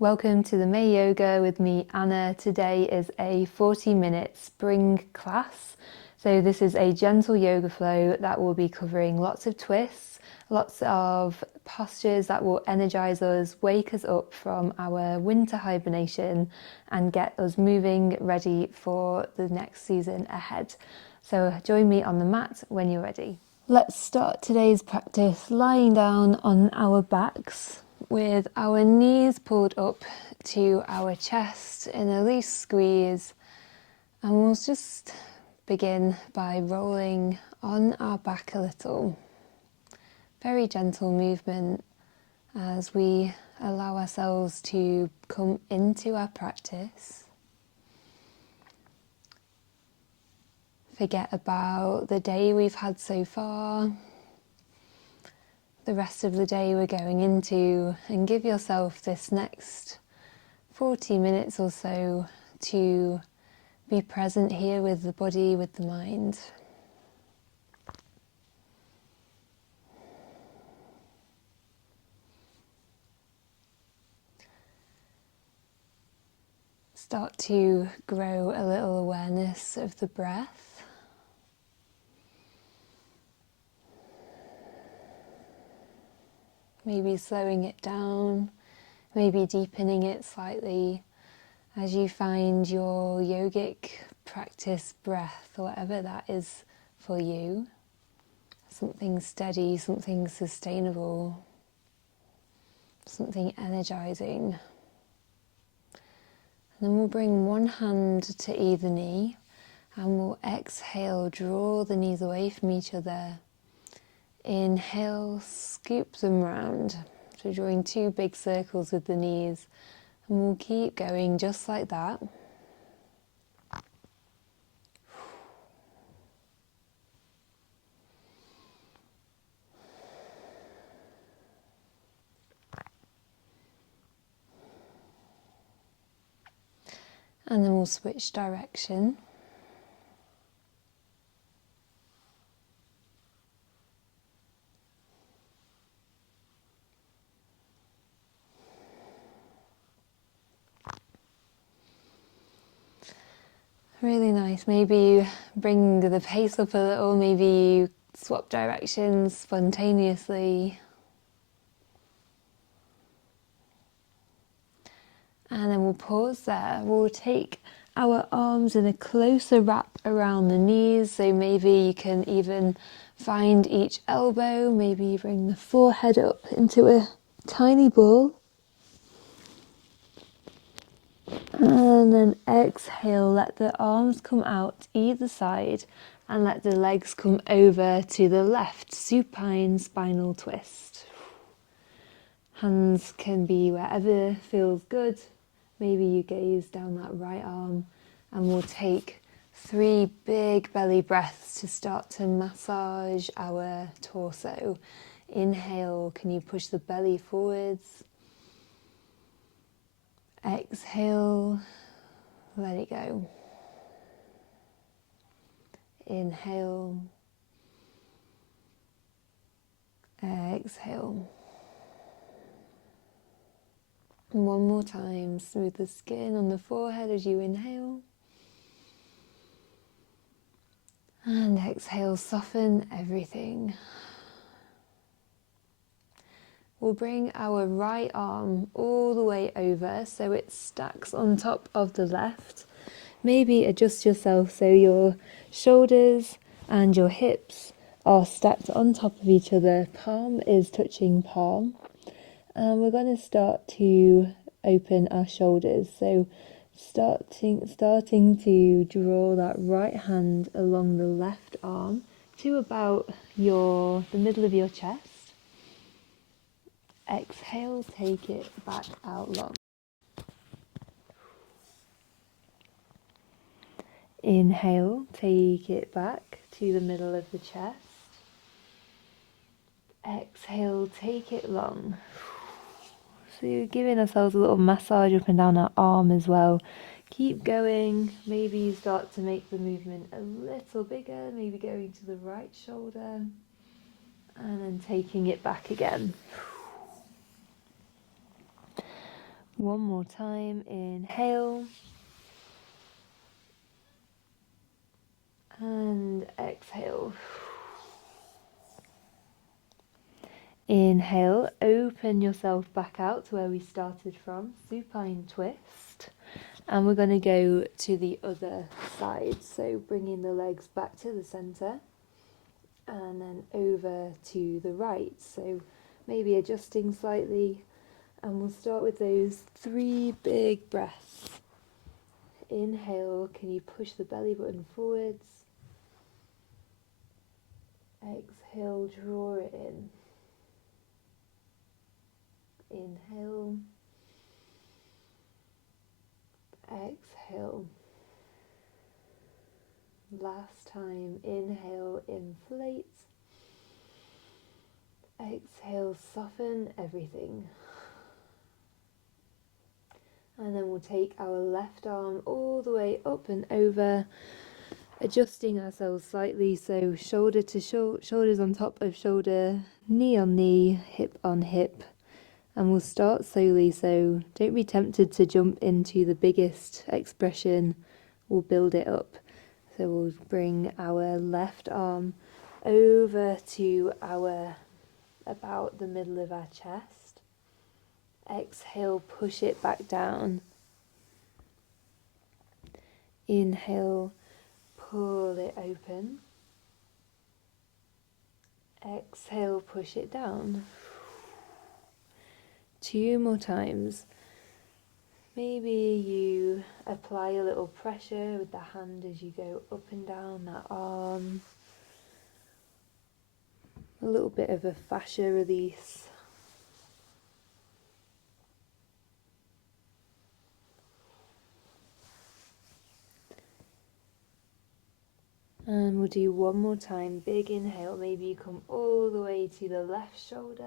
Welcome to the Mae Yoga with me, Anna. Today is a 40-minute spring class. So this is a gentle yoga flow that will be covering lots of twists, lots of postures that will energize us, wake us up from our winter hibernation and get us moving, ready for the next season ahead. So join me on the mat when you're ready. Let's start today's practice lying down on our backs with our knees pulled up to our chest in a loose squeeze, and we'll just begin by rolling on our back a little. Very gentle movement as we allow ourselves to come into our practice. Forget about the day we've had so far, the rest of the day we're going into, and give yourself this next 40 minutes or so to be present here with the body, with the mind. Start to grow a little awareness of the breath. Maybe slowing it down, maybe deepening it slightly as you find your yogic practice breath, whatever that is for you. Something steady, something sustainable, something energizing. And then we'll bring one hand to either knee and we'll exhale, draw the knees away from each other. Inhale, scoop them round. So drawing two big circles with the knees, and we'll keep going just like that. And then we'll switch direction. Really nice. Maybe you bring the pace up a little, maybe you swap directions spontaneously. And then we'll pause there. We'll take our arms in a closer wrap around the knees. So maybe you can even find each elbow. Maybe you bring the forehead up into a tiny ball. And then exhale, let the arms come out either side and let the legs come over to the left, supine spinal twist. Hands can be wherever feels good. Maybe you gaze down that right arm, and we'll take 3 big belly breaths to start to massage our torso. Inhale, can you push the belly forwards? Exhale, let it go. Inhale, exhale. And one more time, smooth the skin on the forehead as you inhale. And exhale, soften everything. We'll bring our right arm all the way over so it stacks on top of the left. Maybe adjust yourself so your shoulders and your hips are stacked on top of each other. Palm is touching palm. And we're going to start to open our shoulders. So starting to draw that right hand along the left arm to about the middle of your chest. Exhale, take it back out long. Inhale, take it back to the middle of the chest. Exhale, take it long. So you're giving ourselves a little massage up and down our arm as well. Keep going. Maybe you start to make the movement a little bigger, maybe going to the right shoulder and then taking it back again. One more time, inhale. And exhale. Inhale, open yourself back out to where we started from, supine twist. And we're going to go to the other side, so bringing the legs back to the centre and then over to the right, so maybe adjusting slightly, and we'll start with those 3 big breaths. Inhale, can you push the belly button forwards? Exhale, draw it in. Inhale. Exhale. Last time, inhale, inflate. Exhale, soften everything. And then we'll take our left arm all the way up and over, adjusting ourselves slightly, so shoulder to shoulders on top of shoulder, knee on knee, hip on hip. And we'll start slowly, so don't be tempted to jump into the biggest expression. We'll build it up. So we'll bring our left arm over to about the middle of our chest. Exhale, push it back down. Inhale, pull it open. Exhale, push it down. 2 more times. Maybe you apply a little pressure with the hand as you go up and down that arm. A little bit of a fascia release. And we'll do one more time. Big inhale. Maybe you come all the way to the left shoulder.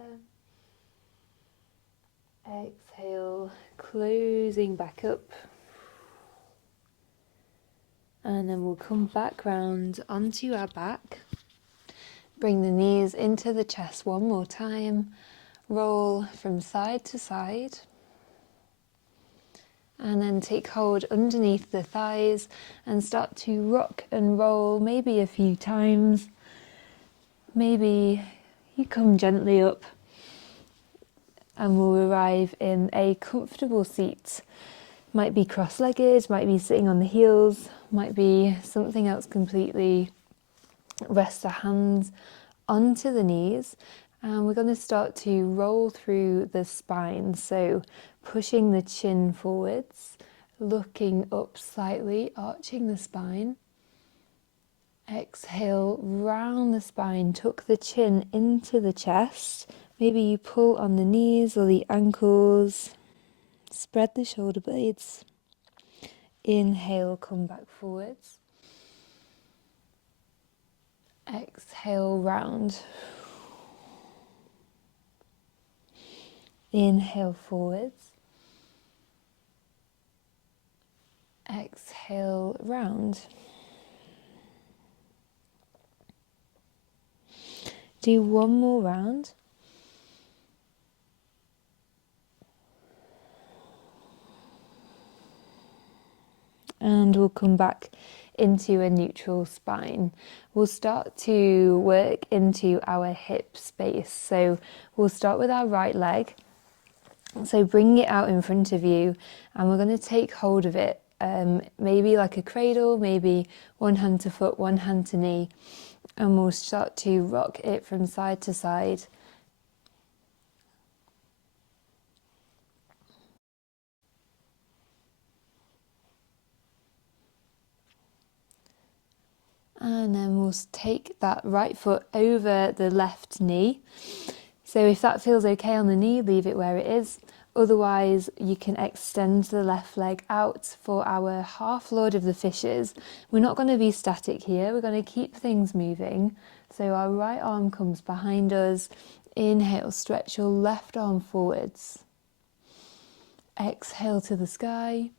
Exhale, closing back up. And then we'll come back round onto our back. Bring the knees into the chest one more time. Roll from side to side. And then take hold underneath the thighs and start to rock and roll, maybe a few times. Maybe you come gently up and we'll arrive in a comfortable seat. Might be cross-legged, might be sitting on the heels, might be something else completely. Rest the hands onto the knees, and we're going to start to roll through the spine, so pushing the chin forwards, looking up slightly, arching the spine. Exhale, round the spine, tuck the chin into the chest. Maybe you pull on the knees or the ankles, spread the shoulder blades. Inhale, come back forwards. Exhale, round. Inhale, forwards. Exhale, round. Do one more round. And we'll come back into a neutral spine. We'll start to work into our hip space. So we'll start with our right leg. So bring it out in front of you, and we're going to take hold of it, maybe like a cradle, maybe one hand to foot, one hand to knee, and we'll start to rock it from side to side. And then we'll take that right foot over the left knee. So if that feels okay on the knee, leave it where it is. Otherwise, you can extend the left leg out for our half Lord of the Fishes. We're not going to be static here. We're going to keep things moving. So our right arm comes behind us. Inhale, stretch your left arm forwards. Exhale to the sky.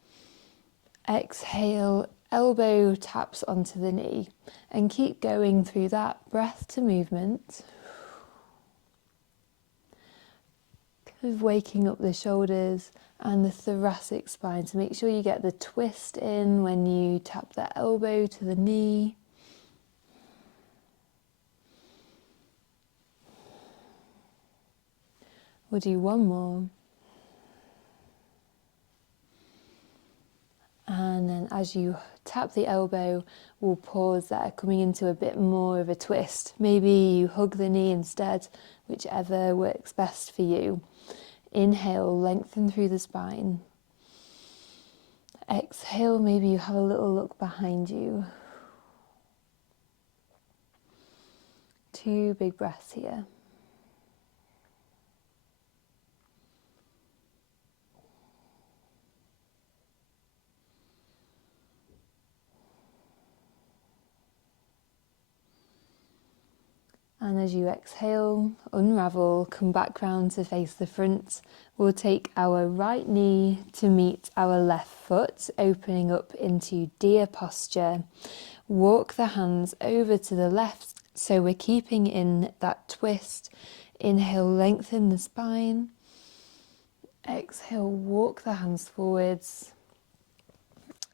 Exhale, elbow taps onto the knee. And keep going through that breath to movement. of waking up the shoulders and the thoracic spine. So make sure you get the twist in when you tap the elbow to the knee. We'll do one more. And then as you tap the elbow, we'll pause there, coming into a bit more of a twist. Maybe you hug the knee instead, whichever works best for you. Inhale, lengthen through the spine. Exhale, maybe you have a little look behind you. 2 big breaths here. And as you exhale, unravel, come back round to face the front. We'll take our right knee to meet our left foot, opening up into deer posture. Walk the hands over to the left, so we're keeping in that twist. Inhale, lengthen the spine. Exhale, walk the hands forwards.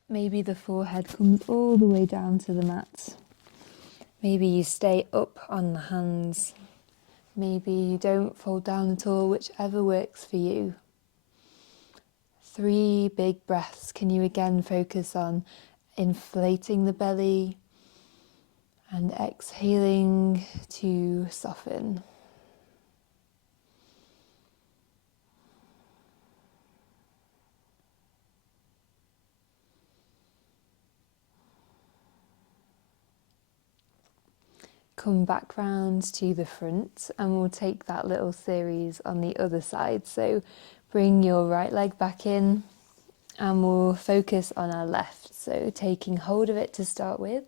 Maybe the forehead comes all the way down to the mat. Maybe you stay up on the hands. Maybe you don't fold down at all, whichever works for you. 3 big breaths. Can you again focus on inflating the belly and exhaling to soften? Come back round to the front and we'll take that little series on the other side. So bring your right leg back in and we'll focus on our left. So taking hold of it to start with,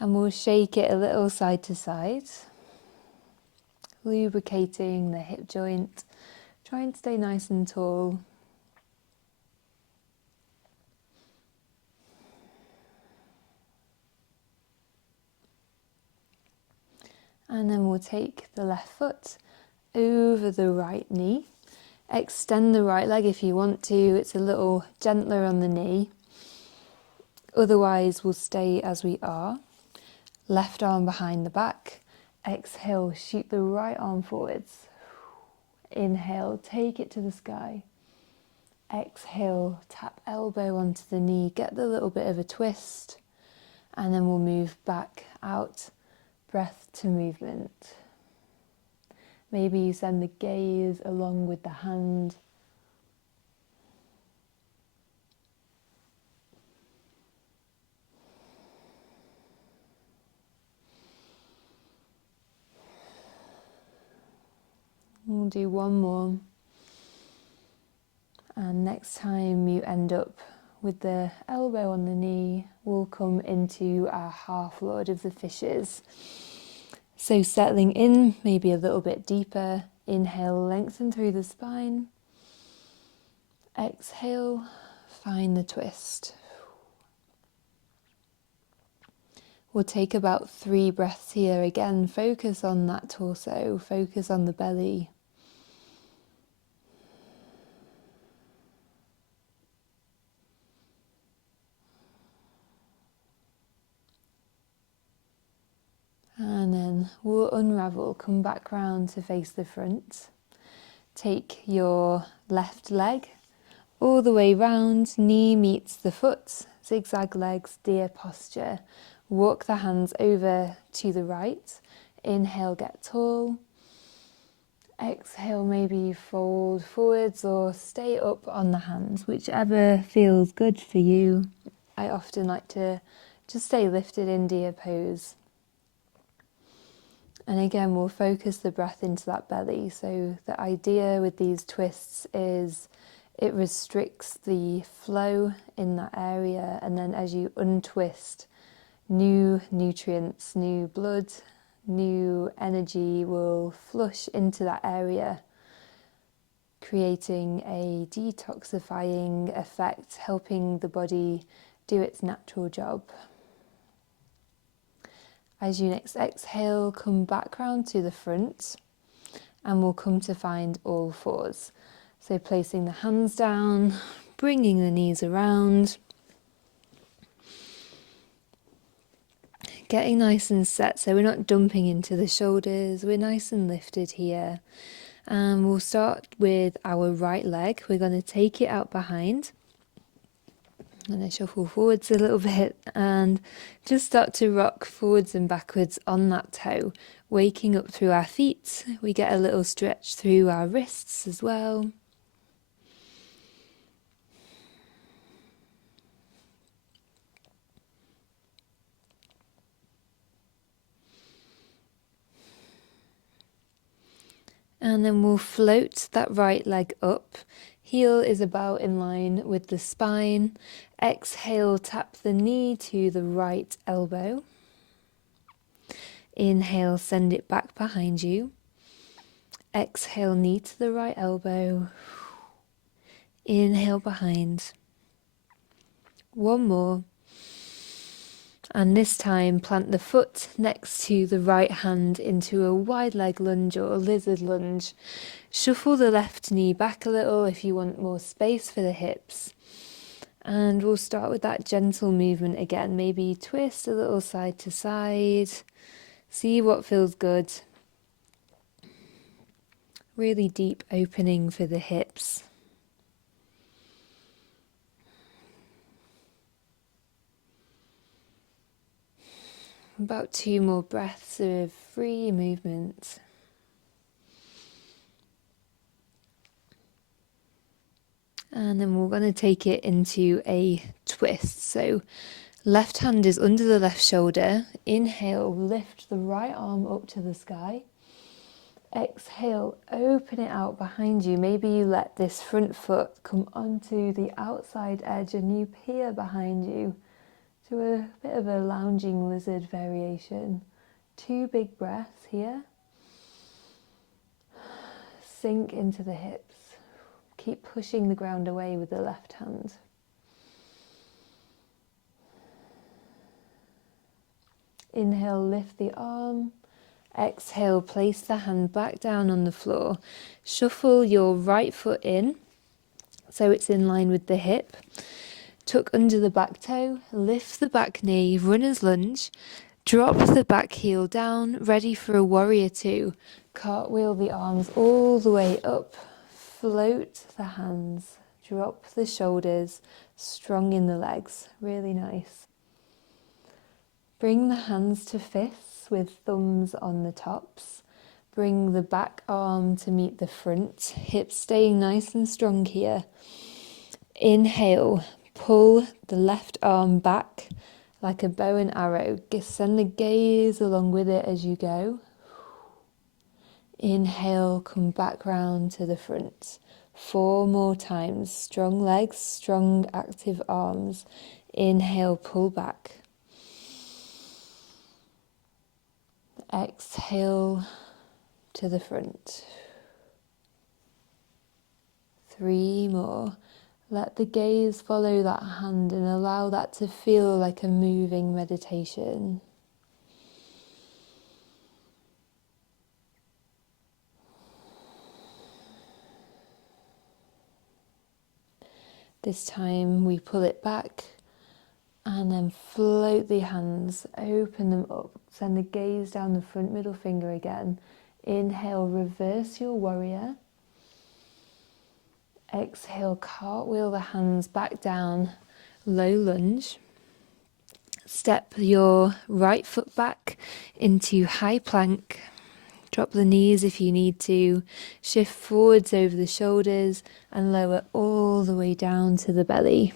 and we'll shake it a little side to side, lubricating the hip joint, trying to stay nice and tall. And then we'll take the left foot over the right knee. Extend the right leg if you want to. It's a little gentler on the knee. Otherwise, we'll stay as we are. Left arm behind the back. Exhale, shoot the right arm forwards. Inhale, take it to the sky. Exhale, tap elbow onto the knee. Get the little bit of a twist. And then we'll move back out. Breath to movement. Maybe you send the gaze along with the hand. We'll do one more. And next time you end up with the elbow on the knee, we'll come into our half Lord of the Fishes. So settling in, maybe a little bit deeper. Inhale, lengthen through the spine. Exhale, find the twist. We'll take about 3 breaths here. Again, focus on that torso, focus on the belly. And then we'll unravel, come back round to face the front. Take your left leg all the way round, knee meets the foot, zigzag legs, deer posture. Walk the hands over to the right. Inhale, get tall. Exhale, maybe fold forwards or stay up on the hands, whichever feels good for you. I often like to just stay lifted in deer pose. And again, we'll focus the breath into that belly. So the idea with these twists is it restricts the flow in that area. And then as you untwist, new nutrients, new blood, new energy will flush into that area, creating a detoxifying effect, helping the body do its natural job. As you next exhale, come back round to the front and we'll come to find all fours. So placing the hands down, bringing the knees around, getting nice and set so we're not dumping into the shoulders, we're nice and lifted here. And we'll start with our right leg. We're going to take it out behind. I'm going to shuffle forwards a little bit and just start to rock forwards and backwards on that toe, waking up through our feet. We get a little stretch through our wrists as well. And then we'll float that right leg up. Heel is about in line with the spine. Exhale, tap the knee to the right elbow. Inhale, send it back behind you. Exhale, knee to the right elbow. Inhale behind. One more. And this time, plant the foot next to the right hand into a wide leg lunge or a lizard lunge. Shuffle the left knee back a little if you want more space for the hips. And we'll start with that gentle movement again. Maybe twist a little side to side. See what feels good. Really deep opening for the hips. About 2 more breaths of free movement. And then we're going to take it into a twist. So left hand is under the left shoulder. Inhale, lift the right arm up to the sky. Exhale, open it out behind you. Maybe you let this front foot come onto the outside edge and you peer behind you to a bit of a lounging lizard variation. 2 big breaths here. Sink into the hips. Keep pushing the ground away with the left hand. Inhale, lift the arm. Exhale, place the hand back down on the floor. Shuffle your right foot in so it's in line with the hip. Tuck under the back toe, lift the back knee, runner's lunge. Drop the back heel down, ready for a warrior 2. Cartwheel the arms all the way up. Float the hands, drop the shoulders, strong in the legs, really nice. Bring the hands to fists with thumbs on the tops. Bring the back arm to meet the front, hips staying nice and strong here. Inhale, pull the left arm back like a bow and arrow. Send the gaze along with it as you go. Inhale, come back round to the front. 4 more times. Strong legs, strong active arms. Inhale, pull back. Exhale to the front. 3 more. Let the gaze follow that hand and allow that to feel like a moving meditation. This time we pull it back and then float the hands, open them up, send the gaze down the front middle finger again. Inhale, reverse your warrior. Exhale, cartwheel the hands back down, low lunge. Step your right foot back into high plank. Drop the knees if you need to. Shift forwards over the shoulders and lower all the way down to the belly.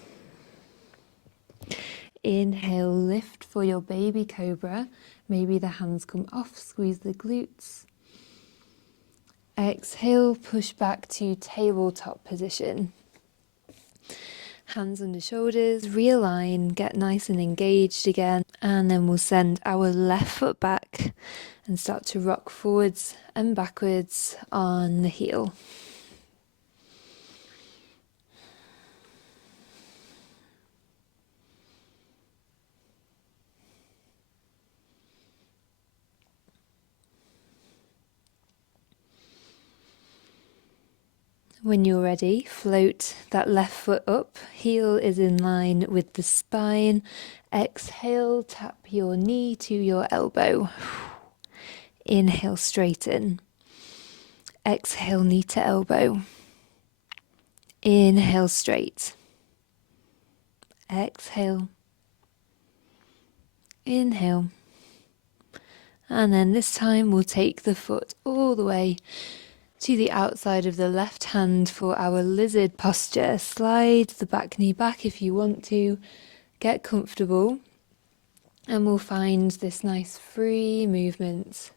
Inhale, lift for your baby cobra. Maybe the hands come off, squeeze the glutes. Exhale, push back to tabletop position. Hands under shoulders, realign, get nice and engaged again. And then we'll send our left foot back and start to rock forwards and backwards on the heel. When you're ready, float that left foot up, heel is in line with the spine. Exhale, tap your knee to your elbow. Inhale, straighten. Exhale, knee to elbow. Inhale, straight. Exhale. Inhale. And then this time we'll take the foot all the way to the outside of the left hand for our lizard posture. Slide the back knee back if you want to. Get comfortable. And we'll find this nice free movement.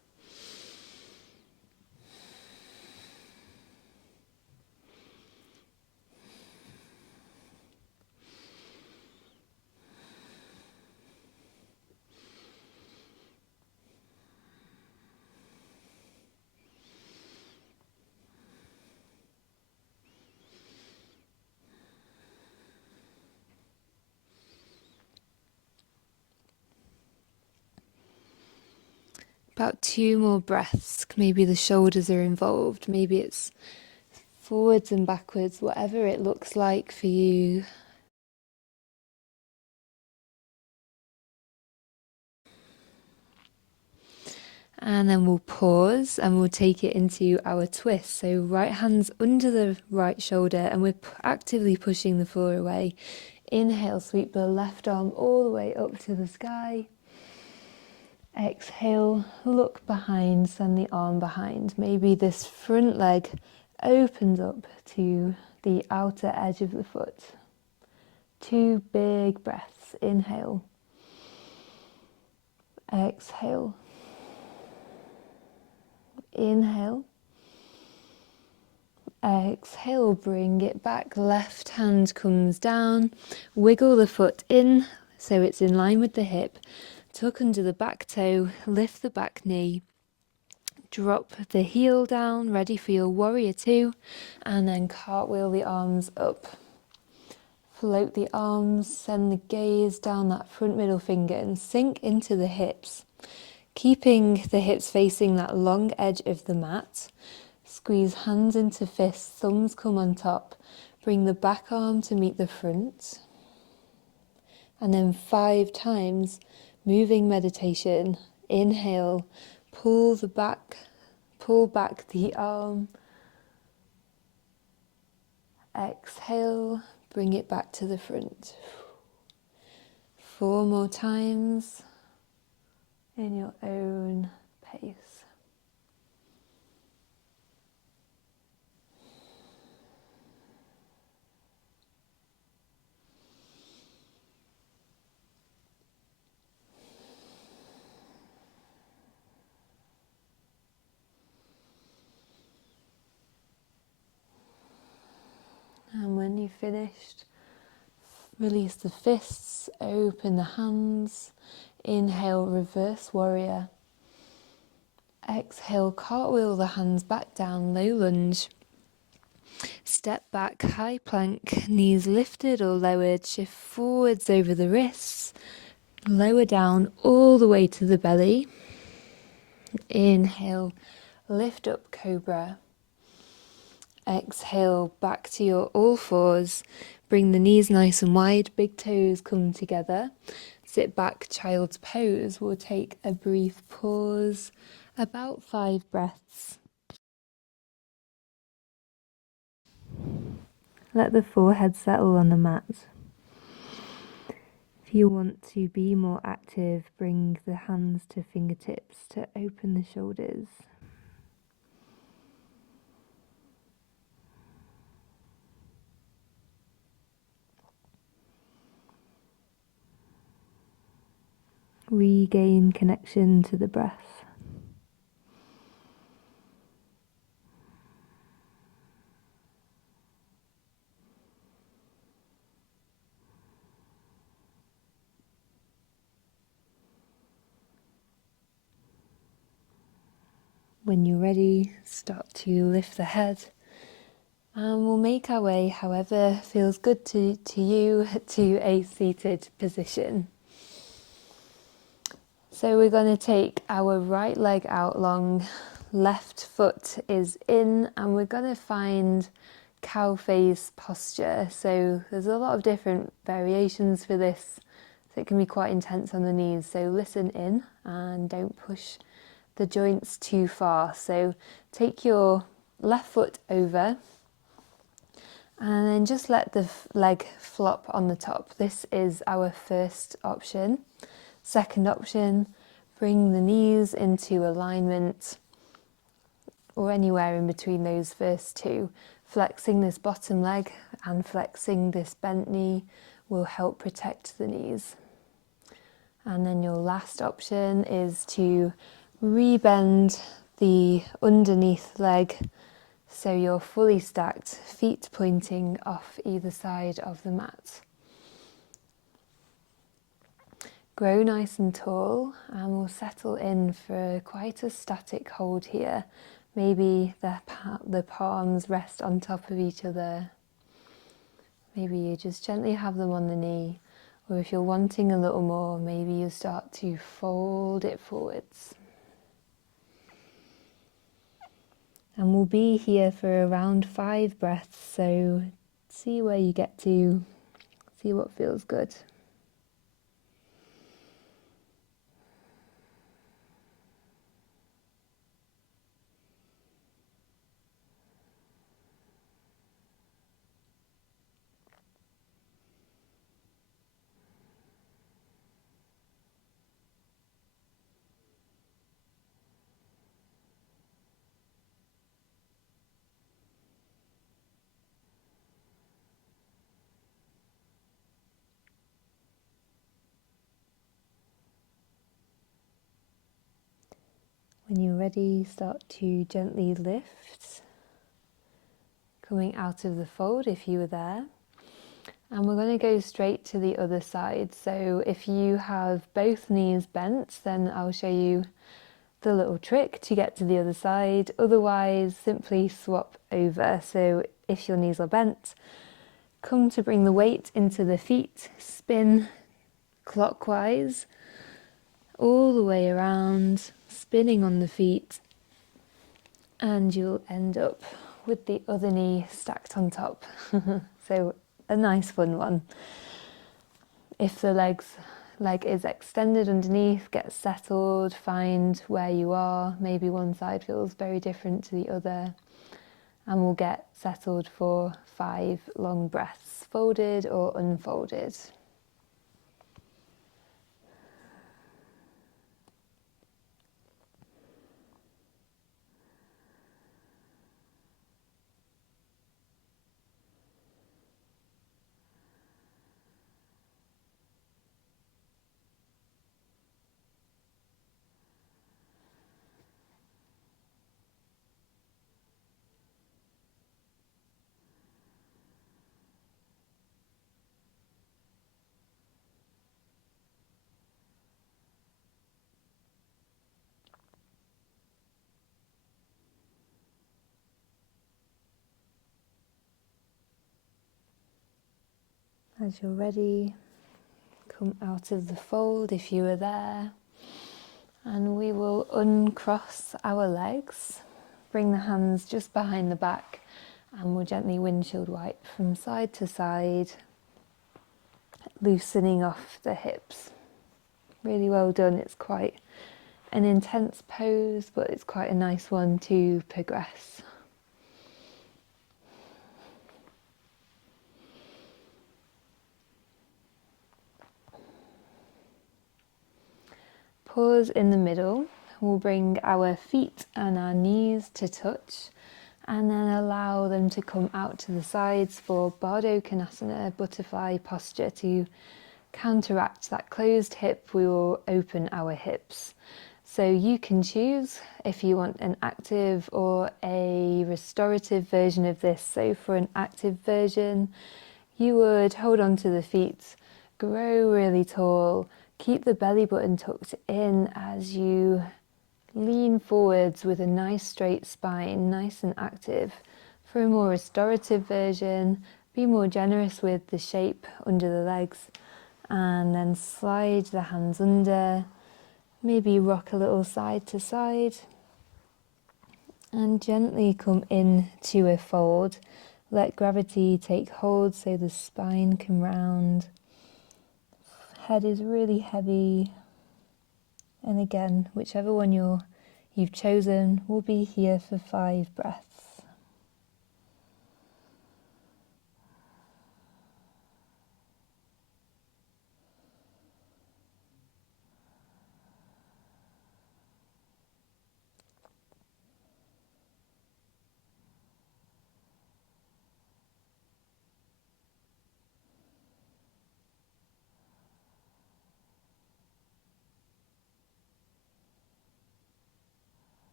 About 2 more breaths. Maybe the shoulders are involved. Maybe it's forwards and backwards, whatever it looks like for you. And then we'll pause and we'll take it into our twist. So right hand's under the right shoulder and we're actively pushing the floor away. Inhale, sweep the left arm all the way up to the sky. Exhale, look behind, send the arm behind. Maybe this front leg opens up to the outer edge of the foot. 2 big breaths. Inhale. Exhale. Inhale. Exhale, bring it back. Left hand comes down. Wiggle the foot in so it's in line with the hip. Tuck under the back toe, lift the back knee, drop the heel down, ready for your warrior 2, and then cartwheel the arms up. Float the arms, send the gaze down that front middle finger and sink into the hips. Keeping the hips facing that long edge of the mat. Squeeze hands into fists, thumbs come on top. Bring the back arm to meet the front. And then 5 times, moving meditation. Inhale, pull back the arm. Exhale, bring it back to the front. 4 more times in your own pace. And when you've finished, release the fists, open the hands. Inhale, reverse warrior. Exhale, cartwheel the hands back down, low lunge. Step back, high plank, knees lifted or lowered, shift forwards over the wrists. Lower down all the way to the belly. Inhale, lift up, cobra. Exhale, back to your all fours. Bring the knees nice and wide, big toes come together. Sit back, child's pose. We'll take a brief pause, about 5 breaths. Let the forehead settle on the mat. If you want to be more active, bring the hands to fingertips to open the shoulders. Regain connection to the breath. When you're ready, start to lift the head. And we'll make our way, however feels good to you, to a seated position. So we're going to take our right leg out long, left foot is in, and we're going to find cow face posture. So there's a lot of different variations for this, so it can be quite intense on the knees. So listen in and don't push the joints too far. So take your left foot over and then just let the leg flop on the top. This is our first option. Second option, bring the knees into alignment or anywhere in between those first two. Flexing this bottom leg and flexing this bent knee will help protect the knees. And then your last option is to rebend the underneath leg so you're fully stacked, feet pointing off either side of the mat. Grow nice and tall, and we'll settle in for quite a static hold here. Maybe the palms rest on top of each other. Maybe you just gently have them on the knee, or if you're wanting a little more, maybe you start to fold it forwards. And we'll be here for around 5 breaths, so see where you get to, see what feels good. When you're ready, start to gently lift, coming out of the fold if you were there. And we're going to go straight to the other side. So if you have both knees bent, then I'll show you the little trick to get to the other side. Otherwise, simply swap over. So if your knees are bent, come to bring the weight into the feet, spin clockwise all the way around, spinning on the feet, and you'll end up with the other knee stacked on top. So a nice fun one. If the leg is extended underneath, get settled, find where you are. Maybe one side feels very different to the other, and we'll get settled for 5 long breaths, folded or unfolded. As you're ready, come out of the fold if you were there, and we will uncross our legs, bring the hands just behind the back, and we'll gently windshield wipe from side to side, loosening off the hips. Really well done. It's quite an intense pose, but it's quite a nice one to progress. Pause in the middle. We'll bring our feet and our knees to touch, and then allow them to come out to the sides for Baddha Konasana, butterfly posture. To counteract that closed hip, we will open our hips. So you can choose if you want an active or a restorative version of this. So for an active version, you would hold on to the feet, grow really tall, keep the belly button tucked in as you lean forwards with a nice straight spine, nice and active. For a more restorative version, be more generous with the shape under the legs, and then slide the hands under, maybe rock a little side to side, and gently come in to a fold, Let gravity take hold so the spine can round. Head is really heavy. And again, whichever one you've chosen will be here for 5 breaths.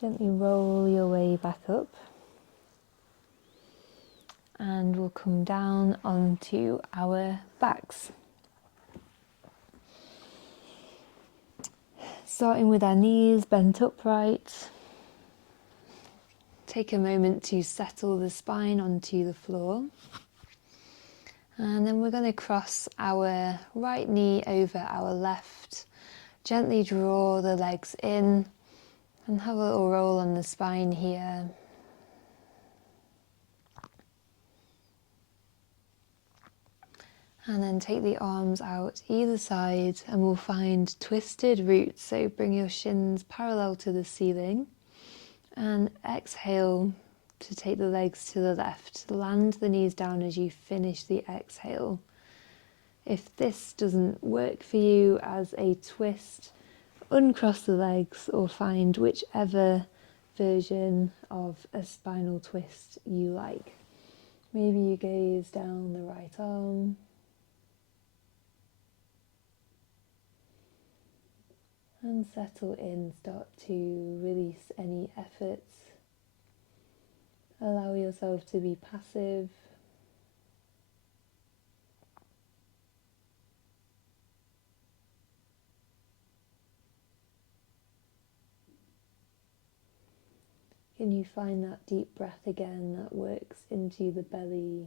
Gently roll your way back up, and we'll come down onto our backs. Starting with our knees bent upright. Take a moment to settle the spine onto the floor. And then we're going to cross our right knee over our left. Gently draw the legs in and have a little roll on the spine here. And then take the arms out either side and we'll find twisted roots. So bring your shins parallel to the ceiling and exhale to take the legs to the left. Land the knees down as you finish the exhale. If this doesn't work for you as a twist, uncross the legs or find whichever version of a spinal twist you like. Maybe you gaze down the right arm. And settle in, start to release any efforts. Allow yourself to be passive. Can you find that deep breath again that works into the belly?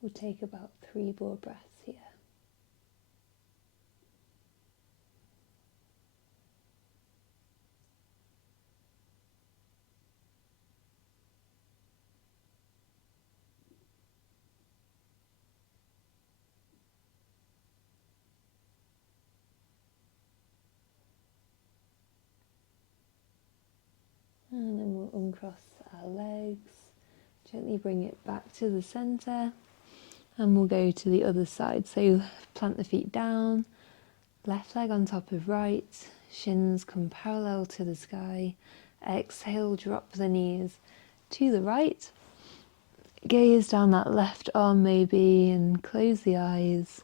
We'll take about 3 more breaths here. And then we'll uncross our legs, gently bring it back to the center, and we'll go to the other side. So plant the feet down, left leg on top of right, shins come parallel to the sky. Exhale, drop the knees to the right. Gaze down that left arm maybe and close the eyes.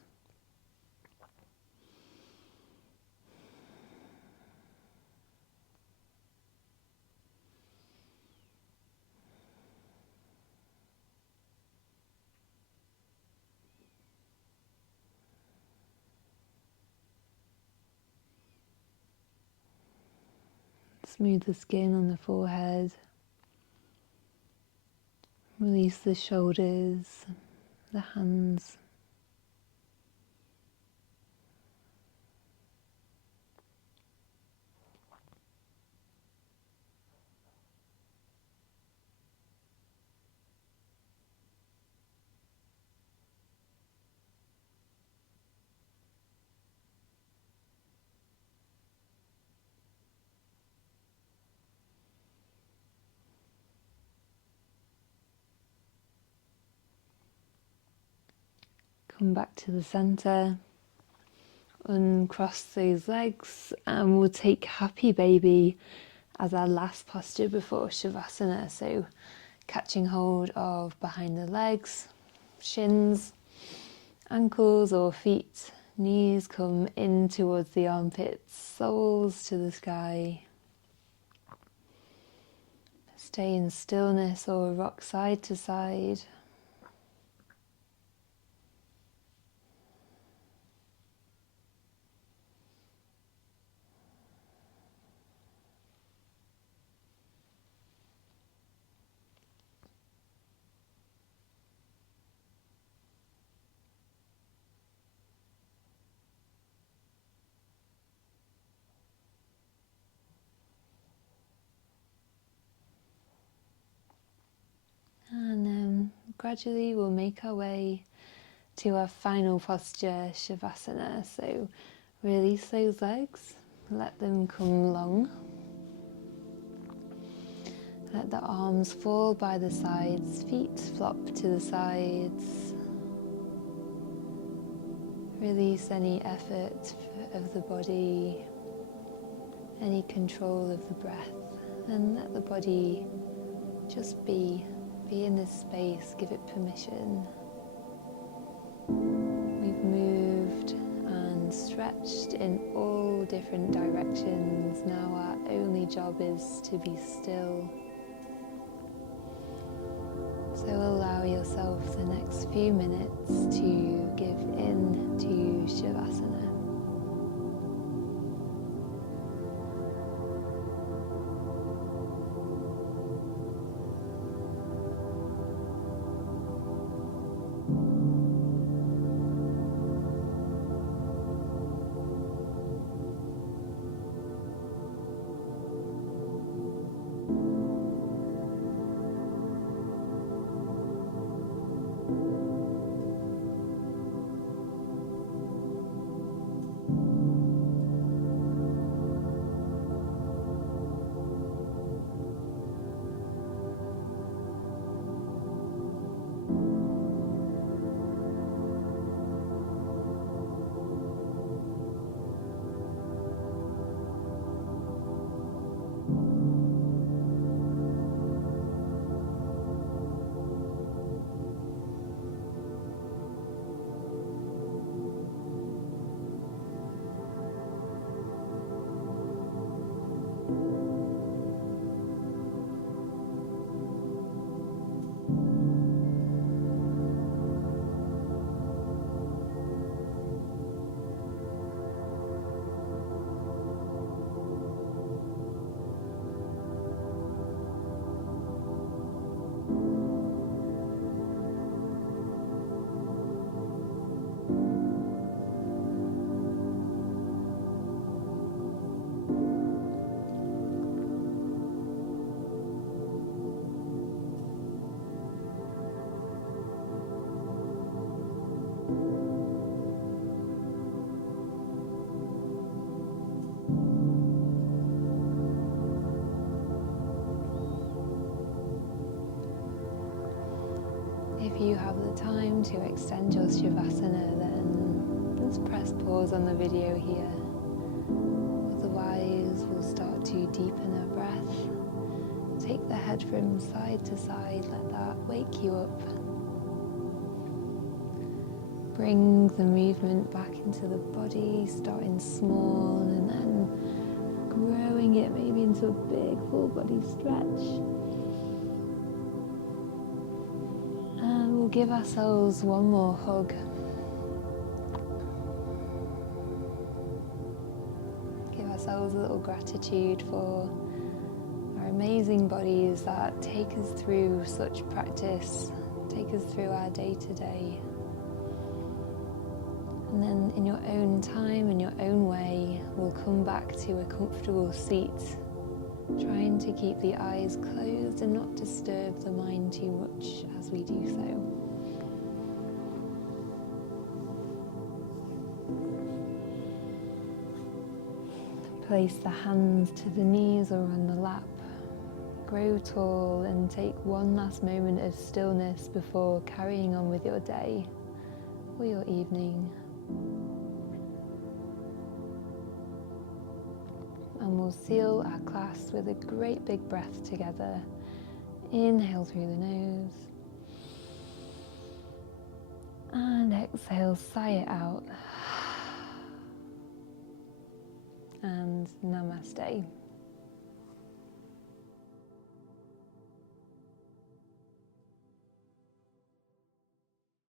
Smooth the skin on the forehead. Release the shoulders, the hands. Come back to the center, uncross those legs, and we'll take Happy Baby as our last posture before Shavasana. So catching hold of behind the legs, shins, ankles or feet Knees come in towards the armpits, soles to the sky. Stay in stillness or rock side to side. And gradually we'll make our way to our final posture, Shavasana. So release those legs, let them come long. Let the arms fall by the sides, feet flop to the sides. Release any effort of the body, any control of the breath, and let the body just be in this space, give it permission. We've moved and stretched in all different directions. Now our only job is to be still. So allow yourself the next few minutes to give in to Shavasana. If you have the time to extend your Shavasana, then just press pause on the video here. Otherwise, we'll start to deepen our breath. Take the head from side to side, let that wake you up. Bring the movement back into the body, starting small and then growing it maybe into a big full body stretch. We'll give ourselves one more hug. Give ourselves a little gratitude for our amazing bodies that take us through such practice, take us through our day-to-day. And then in your own time, in your own way, we'll come back to a comfortable seat, trying to keep the eyes closed and not disturb the mind too much as we do so. Place the hands to the knees or on the lap. Grow tall and take one last moment of stillness before carrying on with your day or your evening. And we'll seal our class with a great big breath together. Inhale through the nose. And exhale, sigh it out. and namaste.